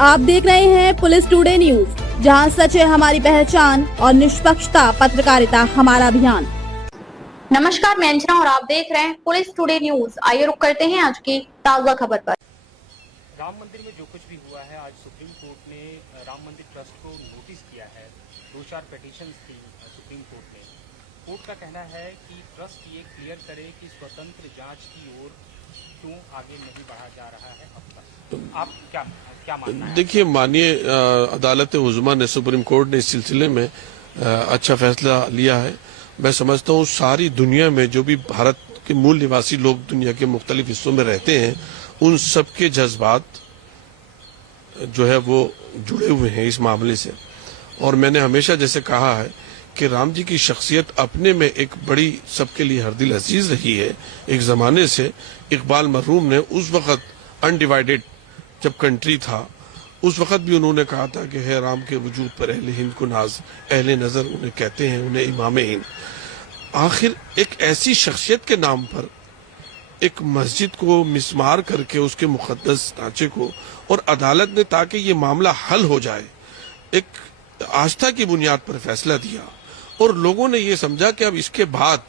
आप देख रहे हैं पुलिस टुडे न्यूज, जहां सच है हमारी पहचान और निष्पक्षता पत्रकारिता हमारा अभियान। नमस्कार, मैं अंजना और आप देख रहे हैं पुलिस टुडे न्यूज। आइए रुक करते हैं आज की ताजा खबर पर। राम मंदिर में जो कुछ भी हुआ है, आज सुप्रीम कोर्ट ने राम मंदिर ट्रस्ट को नोटिस किया है। 2-4 पिटीशंस थी सुप्रीम कोर्ट में। कोर्ट का कहना है कि ट्रस्ट ये क्लियर करे कि स्वतंत्र जांच की ओर क्यों आगे नहीं बढ़ा जा रहा है अब तक। तो आप क्या मानना है? देखिए, माननीय अदालत उज़्मा ने, सुप्रीम कोर्ट ने इस सिलसिले में अच्छा फैसला लिया है। मैं समझता हूँ सारी दुनिया में जो भी भारत के मूल निवासी लोग दुनिया के मुख्तलिफ हिस्सों में रहते हैं, उन सबके जज्बात जो है वो जुड़े हुए हैं इस मामले से। और मैंने हमेशा जैसे कहा है कि राम जी की शख्सियत अपने में एक बड़ी सबके लिए हरदिल अजीज रही है। एक जमाने से इकबाल मरहूम ने उस वक्त अनडिवाइडेड जब कंट्री था, उस वक्त भी उन्होंने कहा था कि है राम के वजूद पर अहले हिंद को नाज, अहले नजर उन्हें कहते हैं, उन्हें इमाम हिंद। आखिर एक ऐसी शख्सियत के नाम पर एक मस्जिद को मिसमार करके उसके मुकद्दस ढांचे को, और अदालत ने ताकि ये मामला हल हो जाए एक आस्था की बुनियाद पर फैसला दिया। और लोगों ने ये समझा कि अब इसके बाद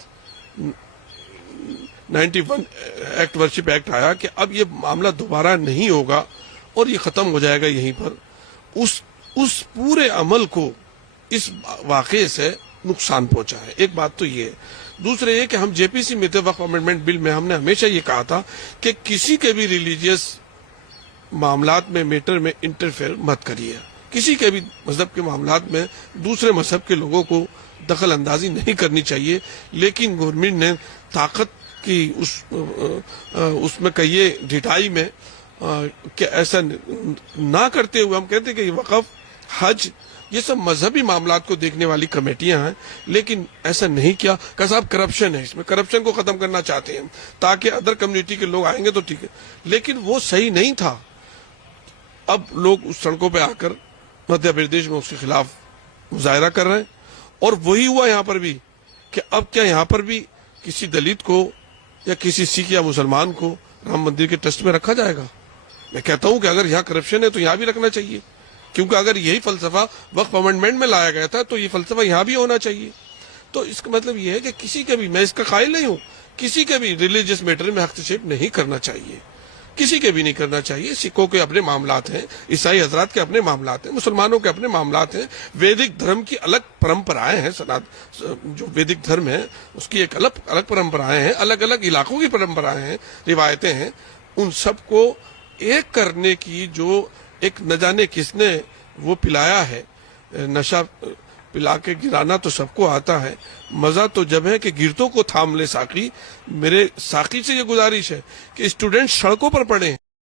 91 एक्ट, वर्शिप एक्ट आया कि अब ये मामला दोबारा नहीं होगा और ये खत्म हो जाएगा यहीं पर। उस पूरे अमल को इस वाक़े से नुकसान पहुंचा है। एक बात तो ये है। दूसरे ये कि हम जेपीसी में थे, वक्फ अमेंडमेंट बिल में हमने हमेशा ये कहा था कि किसी के भी रिलीजियस मामलात में, मैटर में इंटरफेयर मत करिए। किसी के भी मजहब के मामलात में दूसरे मजहब के लोगों को दखल अंदाजी नहीं करनी चाहिए। लेकिन गवर्नमेंट ने ताकत की उसमें कहिए ढिठाई में कि ऐसा ना करते हुए हम कहते कि वक़फ़, हज, ये सब मजहबी मामलात को देखने वाली कमेटियां हैं, लेकिन ऐसा नहीं किया। का साहब करप्शन है, इसमें करप्शन को खत्म करना चाहते हैं ताकि अदर कम्युनिटी के लोग आएंगे तो ठीक है, लेकिन वो सही नहीं था। अब लोग उस सड़कों पे आकर मध्य प्रदेश में उसके खिलाफ मुजाहरा कर रहे हैं। और वही हुआ यहाँ पर भी कि अब क्या यहाँ पर भी किसी दलित को या किसी सिख या मुसलमान को राम मंदिर के ट्रस्ट में रखा जाएगा? मैं कहता हूं कि अगर यहाँ करप्शन है तो यहाँ भी रखना चाहिए, क्योंकि अगर यही फलसफा वक्फ अमेंडमेंट में लाया गया था तो ये फलसफा यहाँ भी होना चाहिए। तो इसका मतलब ये है कि किसी के भी, मैं इसका कायल नहीं हूँ, किसी के भी रिलीजियस मैटर में हस्तक्षेप नहीं करना चाहिए, किसी के भी नहीं करना चाहिए। सिखों के अपने मामलात हैं, ईसाई हजरात के अपने मामलात हैं, मुसलमानों के अपने मामलात हैं। वैदिक धर्म की अलग परंपराएं हैं, जो वैदिक धर्म है उसकी एक अलग अलग परंपराएं हैं, अलग अलग इलाकों की परंपराएं हैं, रिवायतें हैं। उन सबको एक करने की जो एक न जाने किसने वो पिलाया है, नशा पिला के गिराना तो सबको आता है, मजा तो जब है कि गिरतों को थाम ले साकी। मेरे साकी से ये गुजारिश है कि स्टूडेंट सड़कों पर पड़े हैं।